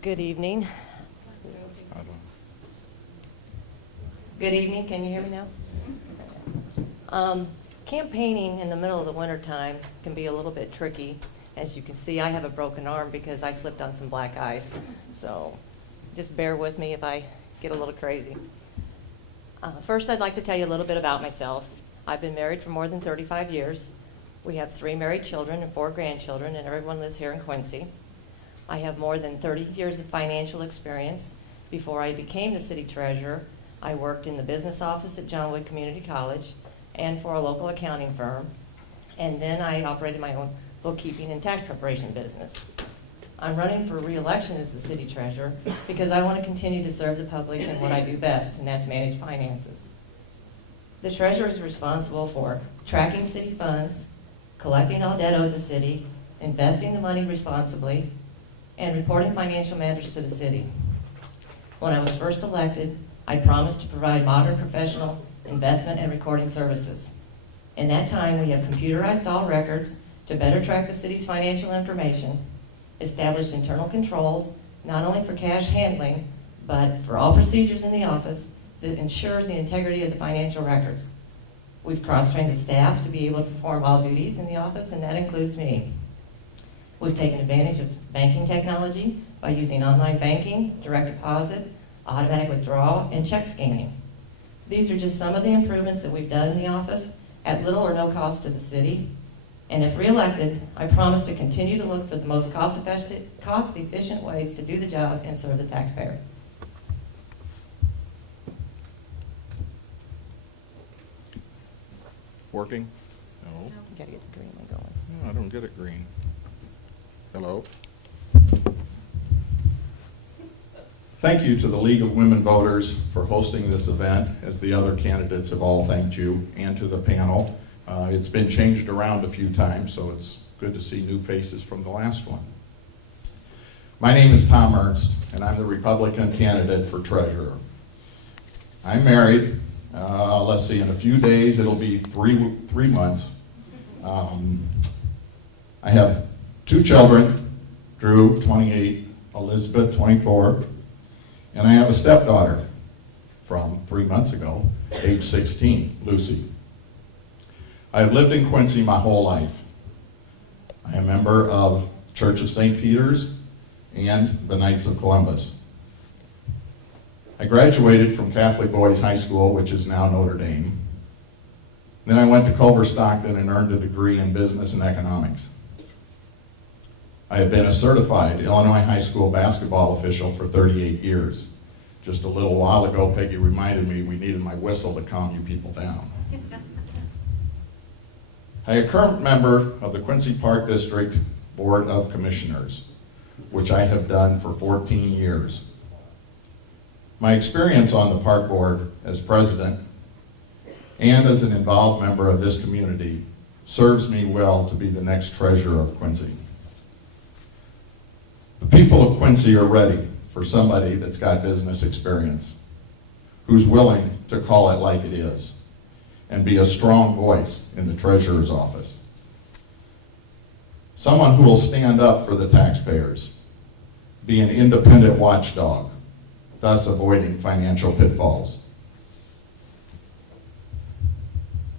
Good evening. Good evening. Can you hear me now? Campaigning in the middle of the winter time can be a little bit tricky. As you can see, I have a broken arm because I slipped on some black ice. So just bear with me if I get a little crazy. First, I'd like to tell you a little bit about myself. I've been married for more than 35 years. We have 3 married children and 4 grandchildren, and everyone lives here in Quincy. I have more than 30 years of financial experience. Before I became the city treasurer, I worked in the business office at John Wood Community College and for a local accounting firm. And then I operated my own bookkeeping and tax preparation business. I'm running for re-election as the city treasurer because I want to continue to serve the public in what I do best, and that's manage finances. The treasurer is responsible for tracking city funds, collecting all debt owed the city, investing the money responsibly, and reporting financial matters to the city. When I was first elected, I promised to provide modern professional investment and recording services. In that time, we have computerized all records to better track the city's financial information, established internal controls, not only for cash handling, but for all procedures in the office that ensures the integrity of the financial records. We've cross-trained the staff to be able to perform all duties in the office, and that includes me. We've taken advantage of banking technology by using online banking, direct deposit, automatic withdrawal, and check scanning. These are just some of the improvements that we've done in the office at little or no cost to the city. And if re-elected, I promise to continue to look for the most cost-efficient ways to do the job and serve the taxpayer. Working? No. You gotta get the green one going. No, I don't get it green. Hello? Thank you to the League of Women Voters for hosting this event, as the other candidates have all thanked you, and to the panel. It's been changed around a few times, so it's good to see new faces from the last one. My name is Tom Ernst, and I'm the Republican candidate for treasurer. I'm married. Let's see, in a few days it'll be three months. I have 2 children, Drew, 28, Elizabeth, 24, and I have a stepdaughter from 3 months ago, age 16, Lucy. I've lived in Quincy my whole life. I am a member of Church of St. Peter's and the Knights of Columbus. I graduated from Catholic Boys High School, which is now Notre Dame. Then I went to Culver Stockton and earned a degree in business and economics. I have been a certified Illinois high school basketball official for 38 years. Just a little while ago, Peggy reminded me we needed my whistle to calm you people down. I am a current member of the Quincy Park District Board of Commissioners, which I have done for 14 years. My experience on the park board as president and as an involved member of this community serves me well to be the next treasurer of Quincy. The people of Quincy are ready for somebody that's got business experience, who's willing to call it like it is, and be a strong voice in the treasurer's office. Someone who will stand up for the taxpayers, be an independent watchdog, thus avoiding financial pitfalls.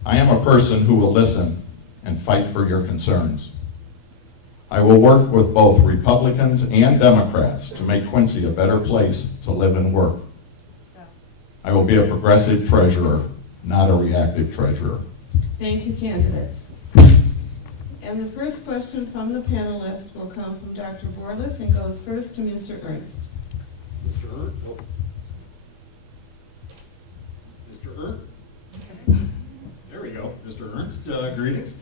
I am a person who will listen and fight for your concerns. I will work with both Republicans and Democrats to make Quincy a better place to live and work. I will be a progressive treasurer, not a reactive treasurer. Thank you, candidates. And the first question from the panelists will come from Dr. Borlas and goes first to Mr. Ernst. Mr. Ernst? Oh. Mr. Ernst? There we go, Mr. Ernst. Greetings.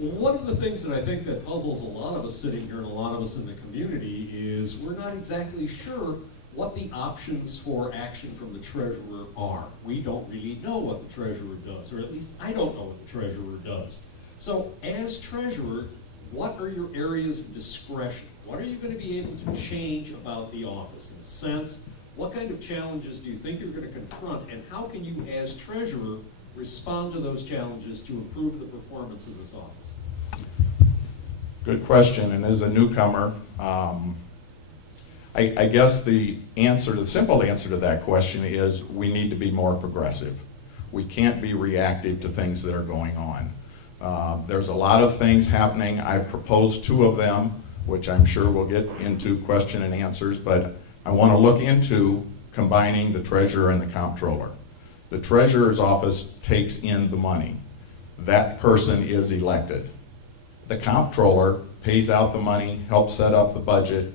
One of the things that I think that puzzles a lot of us sitting here and a lot of us in the community is we're not exactly sure what the options for action from the treasurer are. We don't really know what the treasurer does, or at least I don't know what the treasurer does. So as treasurer, what are your areas of discretion? What are you going to be able to change about the office? In a sense, what kind of challenges do you think you're going to confront, and how can you as treasurer respond to those challenges to improve the performance of this office? Good question, and as a newcomer, I guess the simple answer to that question is we need to be more progressive. We can't be reactive to things that are going on. There's a lot of things happening. I've proposed 2 of them, which I'm sure we'll get into question and answers, but I want to look into combining the treasurer and the comptroller. The treasurer's office takes in the money. That person is elected. The comptroller pays out the money, helps set up the budget,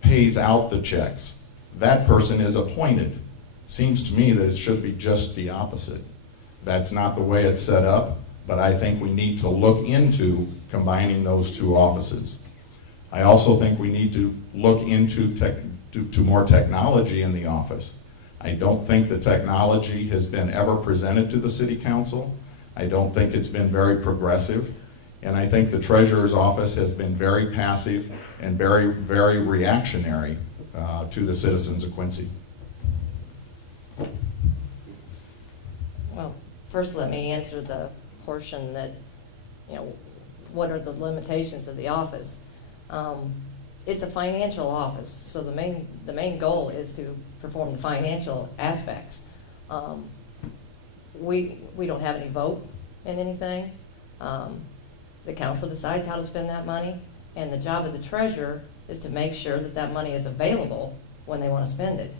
pays out the checks. That person is appointed. Seems to me that it should be just the opposite. That's not the way it's set up, but I think we need to look into combining those 2 offices. I also think we need to look into to more technology in the office. I don't think the technology has been ever presented to the City Council. I don't think it's been very progressive. And I think the Treasurer's office has been very passive and very, very reactionary to the citizens of Quincy. Well, first let me answer the portion that, what are the limitations of the office? It's a financial office, so the main goal is to perform the financial aspects. We don't have any vote in anything. The council decides how to spend that money, and the job of the treasurer is to make sure that that money is available when they want to spend it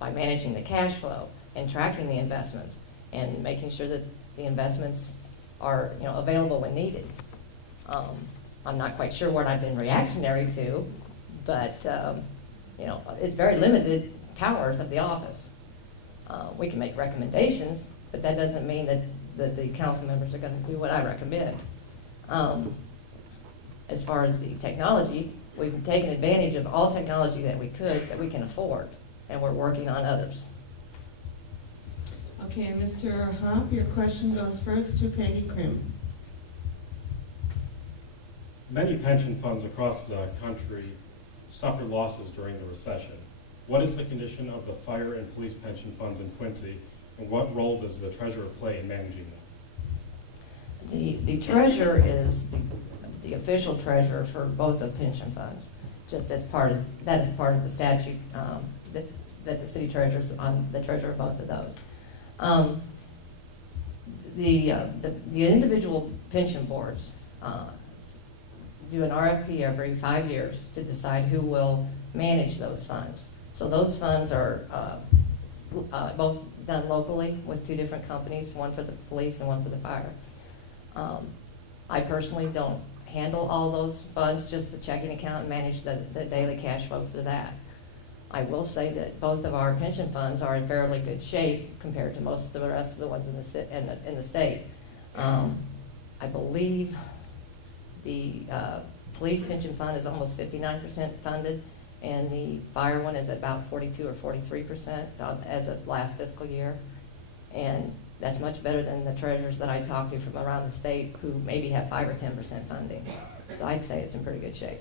by managing the cash flow and tracking the investments and making sure that the investments are available when needed. I'm not quite sure what I've been reactionary to, but it's very limited powers of the office. We can make recommendations, but that doesn't mean that the council members are going to do what I recommend. As far as the technology, we've taken advantage of all technology that we can afford, and we're working on others. Okay, Mr. Hump, your question goes first to Peggy Krim. Many pension funds across the country suffered losses during the recession. What is the condition of the fire and police pension funds in Quincy, and what role does the treasurer play in managing them? The treasurer is the official treasurer for both the pension funds, just as part of the statute that the city treasurer is on the treasurer of both of those. The individual pension boards do an RFP every 5 years to decide who will manage those funds. So those funds are both done locally with 2 different companies, one for the police and one for the fire. I personally don't handle all those funds, just the checking account, and manage the daily cash flow for that. I will say that both of our pension funds are in fairly good shape compared to most of the rest of the ones in the state. I believe the police pension fund is almost 59% funded, and the fire one is at about 42 or 43% as of last fiscal year. And that's much better than the treasurers that I talk to from around the state who maybe have 5 or 10% funding. So I'd say it's in pretty good shape.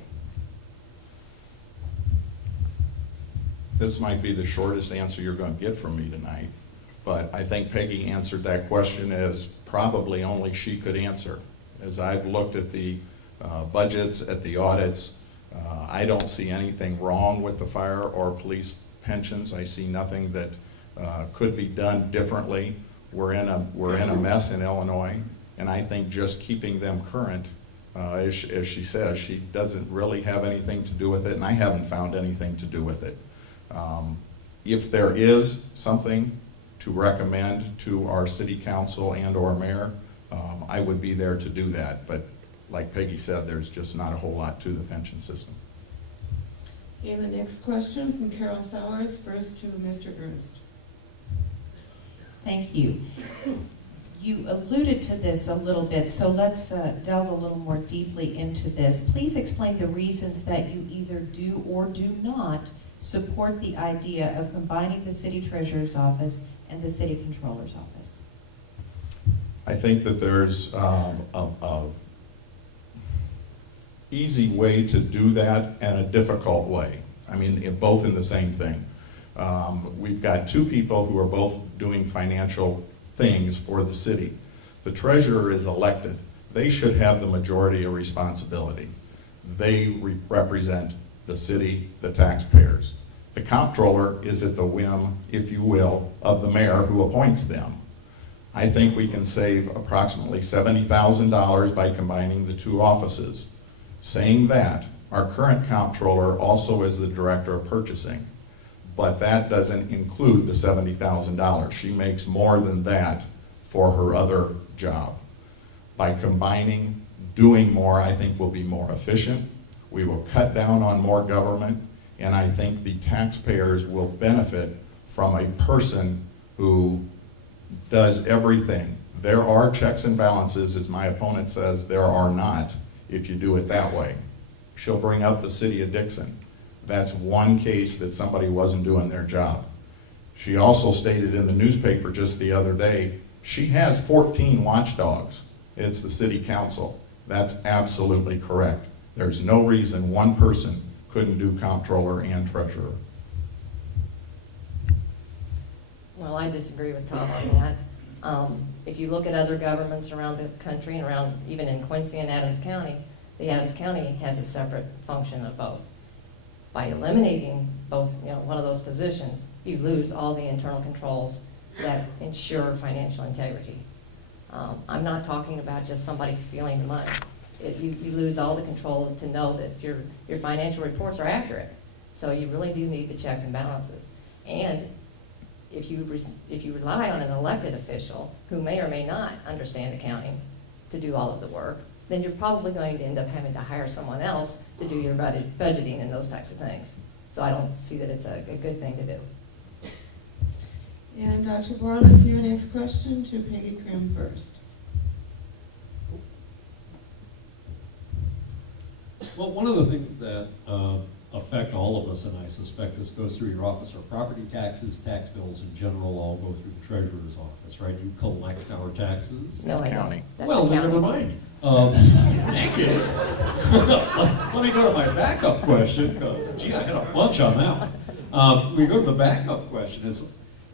This might be the shortest answer you're going to get from me tonight, but I think Peggy answered that question as probably only she could answer. As I've looked at the budgets, at the audits, I don't see anything wrong with the fire or police pensions. I see nothing that could be done differently. We're in a mess in Illinois, and I think just keeping them current, as she says, she doesn't really have anything to do with it, and I haven't found anything to do with it. If there is something to recommend to our city council and or mayor, I would be there to do that. But like Peggy said, there's just not a whole lot to the pension system. Okay, the next question from Carol Sowers, first to Mr. Ernst. Thank you. You alluded to this a little bit, so let's delve a little more deeply into this. Please explain the reasons that you either do or do not support the idea of combining the city treasurer's office and the city controller's office. I think that there's a easy way to do that and a difficult way. I mean, both in the same thing. We've got 2 people who are both doing financial things for the city. The treasurer is elected. They should have the majority of responsibility. They represent the city, the taxpayers. The comptroller is at the whim, if you will, of the mayor who appoints them. I think we can save approximately $70,000 by combining the two offices. Saying that, our current comptroller also is the director of purchasing, but that doesn't include the $70,000. She makes more than that for her other job. By combining, doing more, I think we'll be more efficient. We will cut down on more government, and I think the taxpayers will benefit from a person who does everything. There are checks and balances, as my opponent says, there are not if you do it that way. She'll bring up the city of Dixon. That's one case that somebody wasn't doing their job. She also stated in the newspaper just the other day, she has 14 watchdogs. It's the city council. That's absolutely correct. There's no reason one person couldn't do comptroller and treasurer. Well, I disagree with Tom on that. If you look at other governments around the country and around, even in Quincy and Adams County, the Adams County has a separate function of both. By eliminating both, one of those positions, you lose all the internal controls that ensure financial integrity. I'm not talking about just somebody stealing the money. You lose all the control to know that your financial reports are accurate. So you really do need the checks and balances. And if you rely on an elected official who may or may not understand accounting to do all of the work, then you're probably going to end up having to hire someone else to do your budgeting and those types of things. So I don't see that it's a good thing to do. And Dr. Borlas, your next question to Peggy Krim first. Well, one of the things that affect all of us, and I suspect this goes through your office, are property taxes, tax bills in general all go through the treasurer's office, right? You collect our taxes. No, I county. don't. That's Well, then accounting. never mind. In that case, let me go to my backup question, because, gee, I had a bunch on that one. We go to the backup question. Is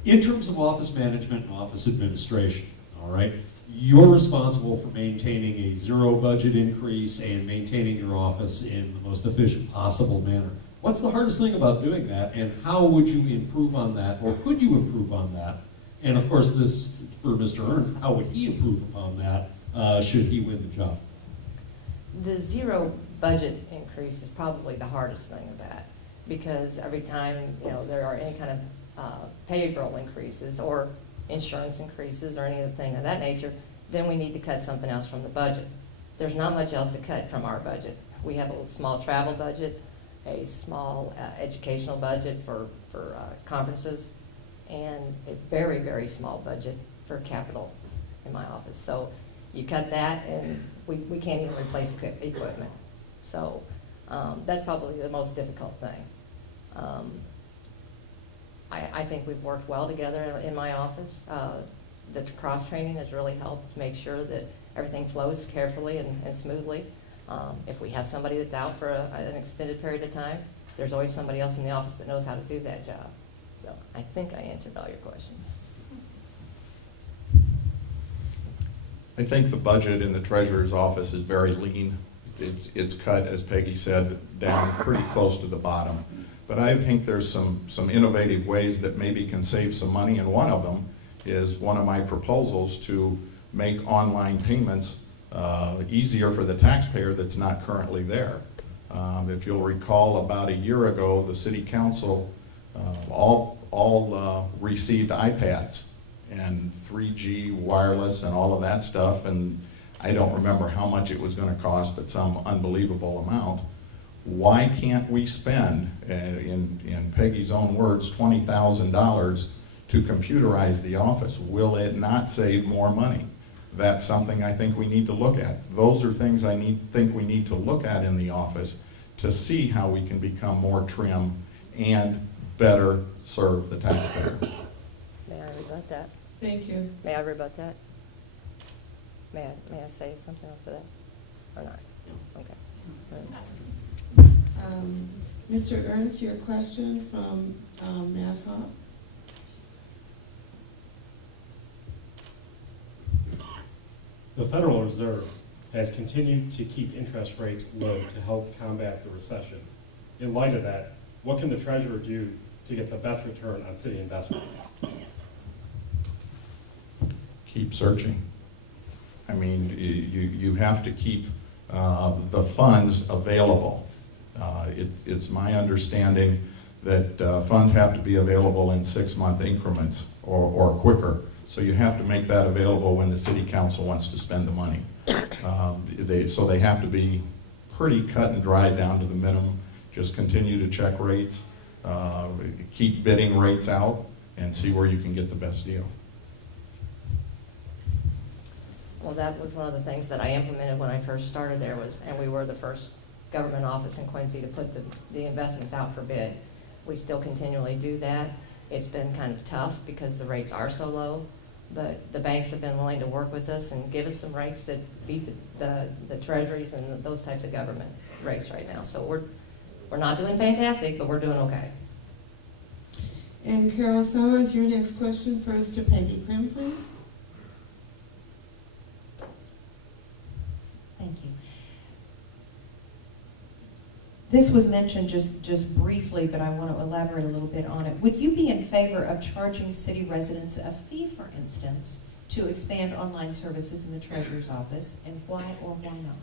in terms of office management and office administration, all right, you're responsible for maintaining a zero budget increase and maintaining your office in the most efficient possible manner. What's the hardest thing about doing that, and how would you improve on that, or could you improve on that? And of course, this, for Mr. Ernst, how would he improve upon that should he win the job? The zero budget increase is probably the hardest thing of that, because every time there are any kind of payroll increases or insurance increases or anything of that nature, then we need to cut something else from the budget. There's not much else to cut from our budget. We have a small travel budget, a small educational budget for conferences, and a very, very small budget for capital in my office. So you cut that and we can't even replace equipment. So that's probably the most difficult thing. I think we've worked well together in my office. The cross-training has really helped make sure that everything flows carefully and smoothly. If we have somebody that's out for an extended period of time, there's always somebody else in the office that knows how to do that job. So I think I answered all your questions. I think the budget in the treasurer's office is very lean. It's cut, as Peggy said, down pretty close to the bottom. But I think there's some innovative ways that maybe can save some money, and one of them is one of my proposals to make online payments easier for the taxpayer that's not currently there. If you'll recall, about a year ago, the city council all received iPads and 3G wireless and all of that stuff, and I don't remember how much it was going to cost, but some unbelievable amount. Why can't we spend, in Peggy's own words, $20,000 to computerize the office? Will it not save more money? That's something I think we need to look at. Those are things I think we need to look at in the office to see how we can become more trim and better serve the taxpayer. May I rebut that? Thank you. May I rebut that? May I say something else to that? Or not? Okay. Mr. Ernst, your question from Matt Hopp. The Federal Reserve has continued to keep interest rates low to help combat the recession. In light of that, what can the treasurer do to get the best return on city investments? Keep searching. I mean, you have to keep the funds available. It's my understanding that funds have to be available in 6-month increments or quicker. So you have to make that available when the city council wants to spend the money. So they have to be pretty cut and dried down to the minimum. Just continue to check rates, keep bidding rates out, and see where you can get the best deal. Well, that was one of the things that I implemented when I first started there and we were the first government office in Quincy to put the investments out for bid. We still continually do that. It's been kind of tough because the rates are so low, but the banks have been willing to work with us and give us some rates that beat the treasuries and those types of government rates right now. So we're not doing fantastic, but we're doing okay. And Carol Summers, your next question first to Peggy Krim, please. Thank you. This was mentioned just briefly, but I want to elaborate a little bit on it. Would you be in favor of charging city residents a fee, for instance, to expand online services in the treasurer's office, and why or why not?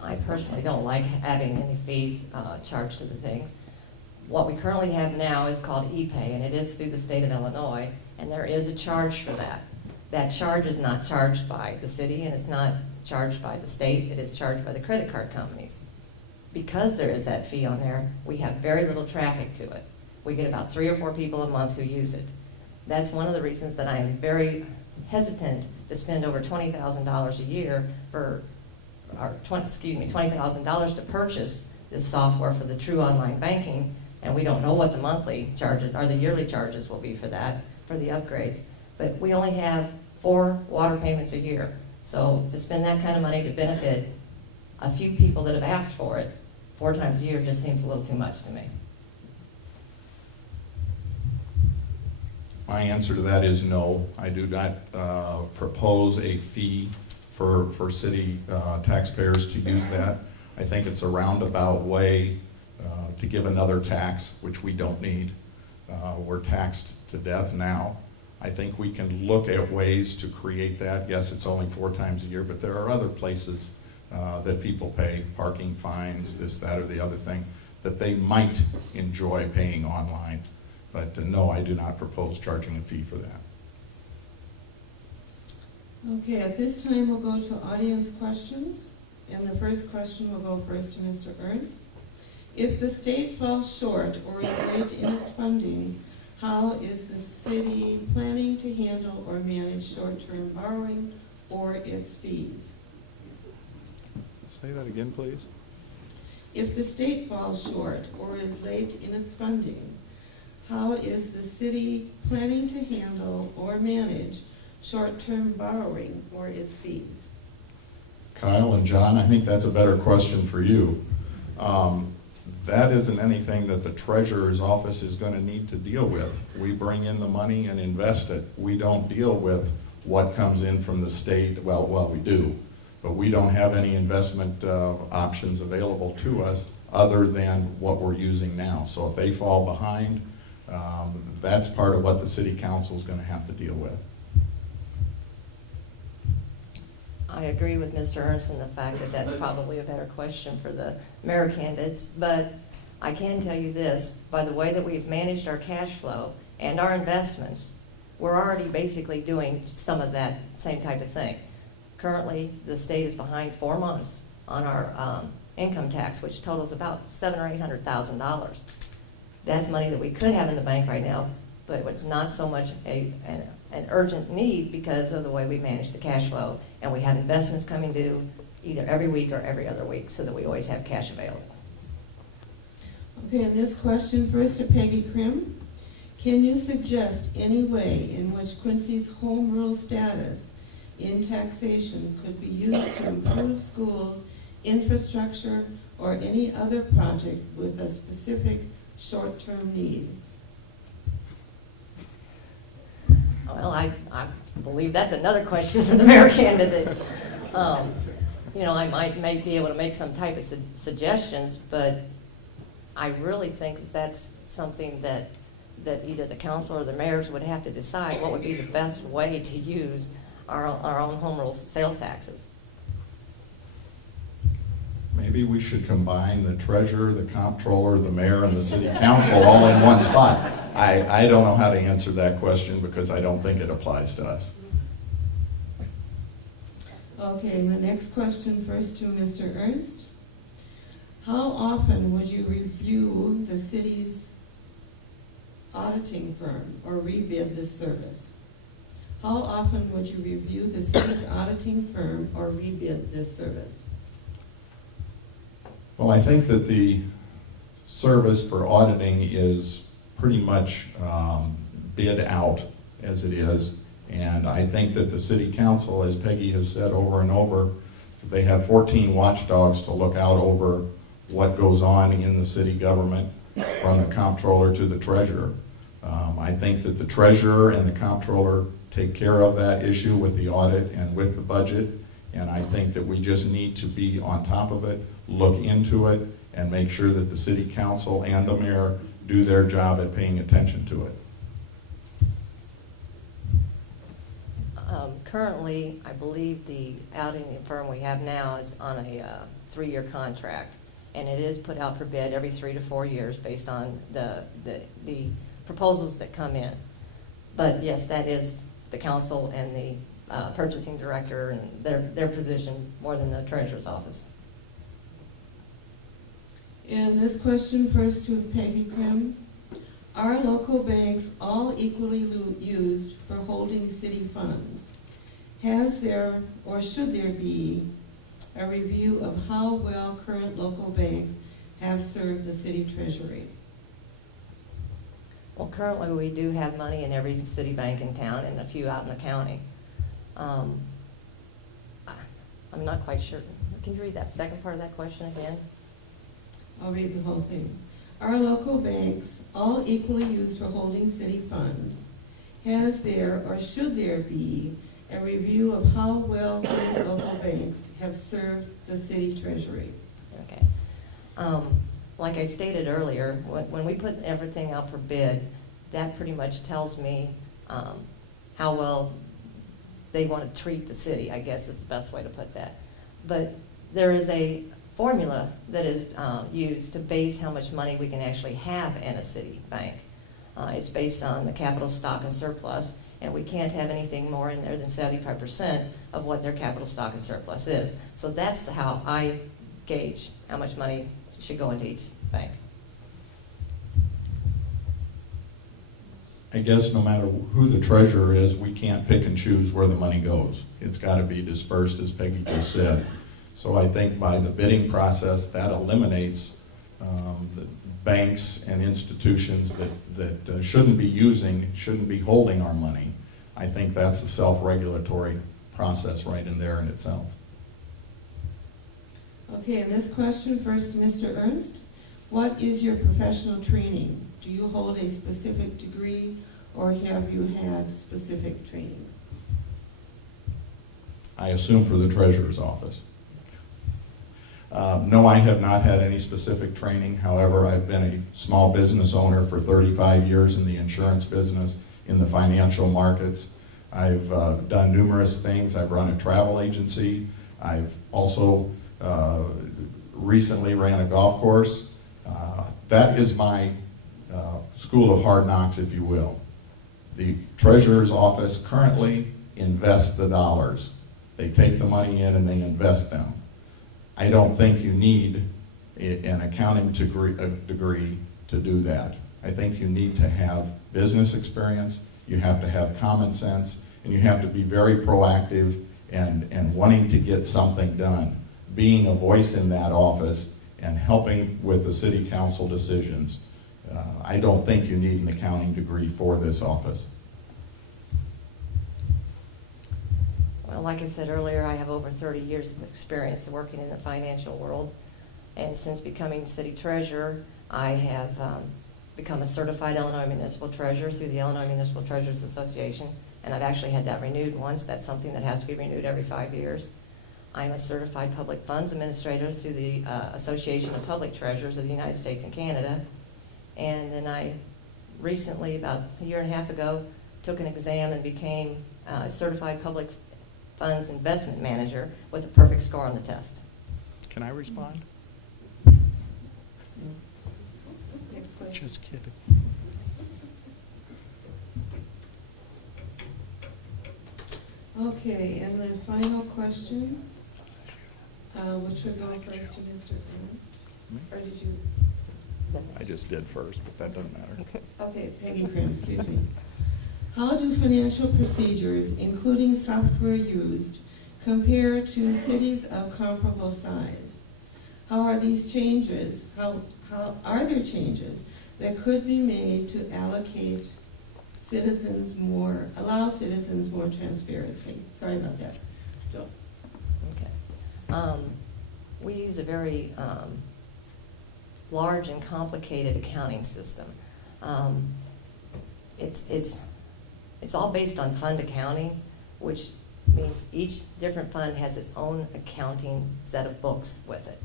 I personally don't like having any fees charged to the things. What we currently have now is called ePay, and it is through the state of Illinois, and there is a charge for that. That charge is not charged by the city, and it's not charged by the state. It is charged by the credit card companies. Because there is that fee on there, we have very little traffic to it. We get about 3 or 4 people a month who use it. That's one of the reasons that I am very hesitant to spend over $20,000 a year for, or $20,000 to purchase this software for the true online banking, and we don't know what the monthly charges or the yearly charges will be for that, for the upgrades. But we only have 4 water payments a year. So to spend that kind of money to benefit a few people that have asked for it 4 times a year just seems a little too much to me. My answer to that is no. I do not propose a fee for city taxpayers to use that. I think it's a roundabout way to give another tax, which we don't need. We're taxed to death now. I think we can look at ways to create that. Yes, it's only 4 times a year, but there are other places that people pay, parking fines, this, that, or the other thing, that they might enjoy paying online. But no, I do not propose charging a fee for that. Okay, at this time we'll go to audience questions. And the first question will go first to Mr. Ernst. If the state falls short or is late in its funding, how is the city planning to handle or manage short-term borrowing or its fees? Say that again, please. If the state falls short or is late in its funding, how is the city planning to handle or manage short-term borrowing or its fees? Kyle and John, I think that's a better question for you. That isn't anything that the treasurer's office is going to need to deal with. We bring in the money and invest it. We don't deal with what comes in from the state. Well, we do, but we don't have any investment options available to us other than what we're using now. So if they fall behind, that's part of what the city council is going to have to deal with. I agree with Mr. Ernst in the fact that that's probably a better question for the mayor candidates, but I can tell you this, by the way that we've managed our cash flow and our investments, we're already basically doing some of that same type of thing. Currently, the state is behind 4 months on our income tax, which totals about $700,000 or $800,000. That's money that we could have in the bank right now, but it's not so much an urgent need because of the way we manage the cash flow, and we have investments coming due either every week or every other week so that we always have cash available. Okay, and this question first to Peggy Krim. Can you suggest any way in which Quincy's home rule status in taxation could be used to improve schools, infrastructure, or any other project with a specific short-term need? Well, I believe that's another question for the mayor candidates. you know, may be able to make some type of suggestions, but I really think that's something that either the council or the mayors would have to decide what would be the best way to use our own home rule sales taxes. Maybe we should combine the treasurer, the comptroller, the mayor, and the city council all in one spot. I don't know how to answer that question because I don't think it applies to us. Okay, the next question first to Mr. Ernst. How often would you review the city's auditing firm or rebid this service? How often would you review the city's auditing firm or rebid this service? Well, I think that the service for auditing is pretty much bid out as it is. And I think that the city council, as Peggy has said over and over, they have 14 watchdogs to look out over what goes on in the city government, from the comptroller to the treasurer. I think that the treasurer and the comptroller take care of that issue with the audit and with the budget, and I think that we just need to be on top of it, look into it, and make sure that the city council and the mayor do their job at paying attention to it. Currently, I believe the auditing firm we have now is on a 3-year contract, and it is put out for bid every 3 to 4 years based on the proposals that come in. But yes, that is the council and the purchasing director and their position more than the treasurer's office. And this question first to Peggy Krim. Are local banks all equally used for holding city funds? Has there or should there be a review of how well current local banks have served the city treasury? Well, currently we do have money in every city bank in town and a few out in the county. I'm not quite sure. Can you read that second part of that question again? I'll read the whole thing. Are local banks all equally used for holding city funds? Has there or should there be a review of how well current local banks have served the city treasury? Okay. Like I stated earlier, when we put everything out for bid, that pretty much tells me how well they want to treat the city, I guess is the best way to put that. But there is a formula that is used to base how much money we can actually have in a city bank. It's based on the capital stock and surplus, and we can't have anything more in there than 75% of what their capital stock and surplus is. So that's how I gauge how much money should go into each bank. I guess no matter who the treasurer is, we can't pick and choose where the money goes. It's got to be dispersed, as Peggy just said. So I think by the bidding process, that eliminates the banks and institutions that shouldn't be holding our money. I think that's a self-regulatory process right in there in itself. Okay, and this question first to Mr. Ernst. What is your professional training? Do you hold a specific degree or have you had specific training? I assume for the treasurer's office. No, I have not had any specific training. However, I've been a small business owner for 35 years in the insurance business, in the financial markets. I've done numerous things. I've run a travel agency. I've also recently ran a golf course. That is my school of hard knocks, if you will. The treasurer's office currently invests the dollars. They take the money in and they invest them. I don't think you need an accounting degree to do that. I think you need to have business experience, you have to have common sense, and you have to be very proactive and wanting to get something done. Being a voice in that office and helping with the city council decisions. I don't think you need an accounting degree for this office. Well, like I said earlier, I have over 30 years of experience working in the financial world. And since becoming city treasurer, I have become a certified Illinois municipal treasurer through the Illinois Municipal Treasurers Association. And I've actually had that renewed once. That's something that has to be renewed every 5 years. I'm a certified public funds administrator through the Association of Public Treasurers of the United States and Canada. And then I recently, about a year and a half ago, took an exam and became a certified public funds investment manager with a perfect score on the test. Can I respond? Next question. Just kidding. Okay, and the final question, which would go first to Mr. Ernst, or did you? I just did first, but that doesn't matter. Okay, Peggy Krim, excuse me. How do financial procedures, including software used, compare to cities of comparable size? How are these changes, how are there changes that could be made to allocate citizens more, allow citizens more transparency? Sorry about that. Joe. Okay. We use a very large and complicated accounting system. It's all based on fund accounting, which means each different fund has its own accounting set of books with it.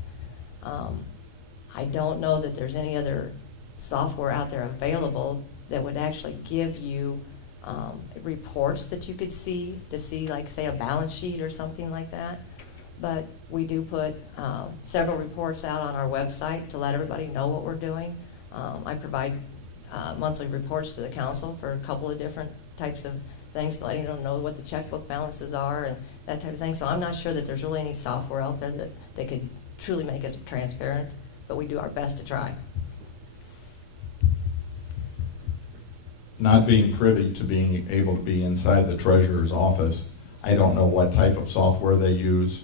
I don't know that there's any other software out there available that would actually give you reports that you could see, to see, like, say, a balance sheet or something like that. But we do put several reports out on our website to let everybody know what we're doing. I provide monthly reports to the council for a couple of different types of things, letting them know what the checkbook balances are and that type of thing. So I'm not sure that there's really any software out there that could truly make us transparent, but we do our best to try. Not being privy to being able to be inside the treasurer's office, I don't know what type of software they use.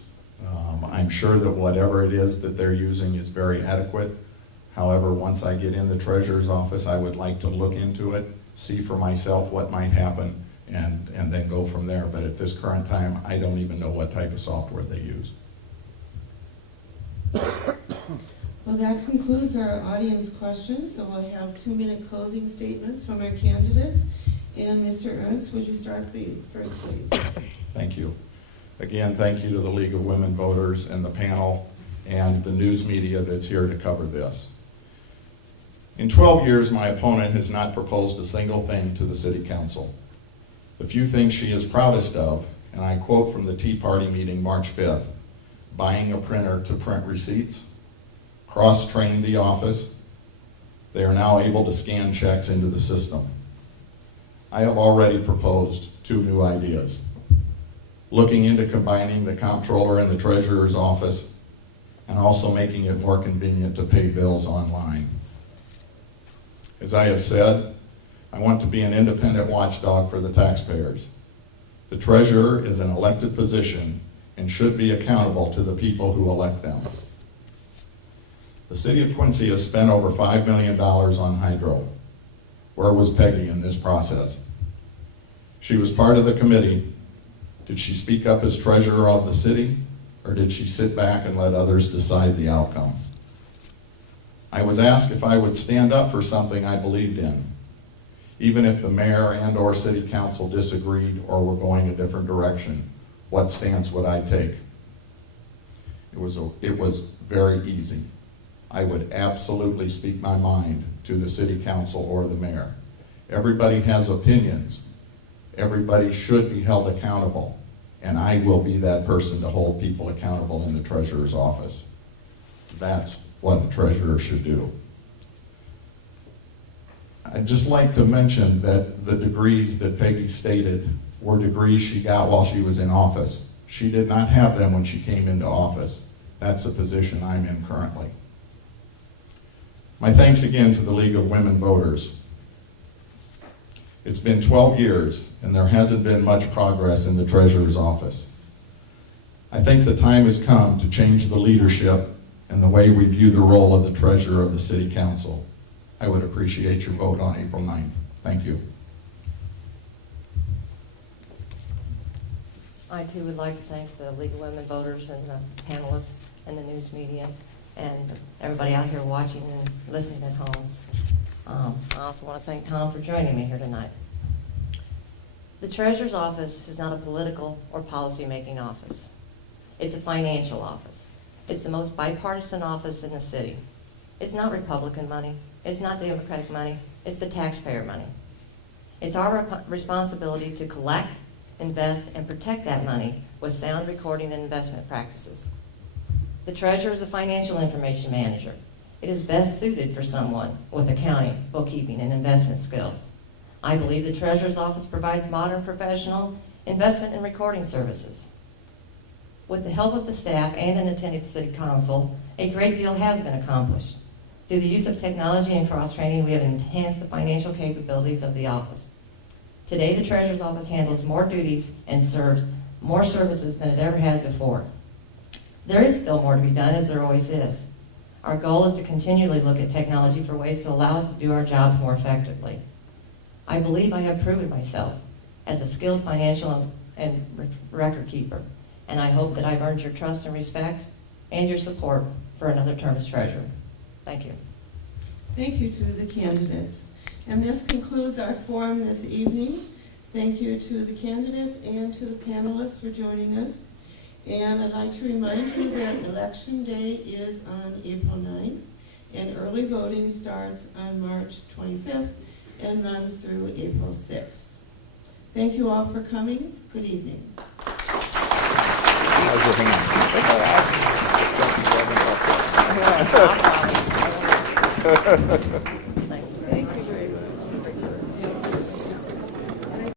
I'm sure that whatever it is that they're using is very adequate. However, once I get in the treasurer's office, I would like to look into it, see for myself what might happen, and then go from there. But at this current time, I don't even know what type of software they use. Well, that concludes our audience questions, so we'll have 2-minute closing statements from our candidates. And Mr. Ernst, would you start first, please? Thank you. Again, thank you to the League of Women Voters and the panel and the news media that's here to cover this. In 12 years, my opponent has not proposed a single thing to the City Council. The few things she is proudest of, and I quote from the Tea Party meeting March 5th, buying a printer to print receipts, cross-trained the office. They are now able to scan checks into the system. I have already proposed 2 new ideas. Looking into combining the comptroller and the treasurer's office, and also making it more convenient to pay bills online. As I have said, I want to be an independent watchdog for the taxpayers. The treasurer is an elected position and should be accountable to the people who elect them. The City of Quincy has spent over $5 million on hydro. Where was Peggy in this process? She was part of the committee. Did she speak up as treasurer of the city, or did she sit back and let others decide the outcome? I was asked if I would stand up for something I believed in, even if the mayor and or city council disagreed or were going a different direction. What stance would I take? It was very easy. I would absolutely speak my mind to the city council or the mayor. Everybody has opinions. Everybody should be held accountable, and I will be that person to hold people accountable in the treasurer's office. That's what a treasurer should do. I'd just like to mention that the degrees that Peggy stated were degrees she got while she was in office. She did not have them when she came into office. That's the position I'm in currently. My thanks again to the League of Women Voters. It's been 12 years, and there hasn't been much progress in the treasurer's office. I think the time has come to change the leadership and the way we view the role of the treasurer of the city council. I would appreciate your vote on April 9th. Thank you. I too would like to thank the League of Women Voters and the panelists and the news media and everybody out here watching and listening at home. I also want to thank Tom for joining me here tonight. The Treasurer's Office is not a political or policy-making office. It's a financial office. It's the most bipartisan office in the city. It's not Republican money. It's not Democratic money. It's the taxpayer money. It's our responsibility to collect, invest, and protect that money with sound recording and investment practices. The treasurer is a financial information manager. It is best suited for someone with accounting, bookkeeping, and investment skills. I believe the treasurer's office provides modern professional investment and recording services. With the help of the staff and an attentive city council, a great deal has been accomplished. Through the use of technology and cross-training, we have enhanced the financial capabilities of the office. Today, the treasurer's office handles more duties and serves more services than it ever has before. There is still more to be done, as there always is. Our goal is to continually look at technology for ways to allow us to do our jobs more effectively. I believe I have proven myself as a skilled financial and record keeper, and I hope that I've earned your trust and respect and your support for another term as treasurer. Thank you. Thank you to the candidates. And this concludes our forum this evening. Thank you to the candidates and to the panelists for joining us. And I'd like to remind you that Election Day is on April 9th, and early voting starts on March 25th and runs through April 6th. Thank you all for coming. Good evening. How's your hand? It's all right.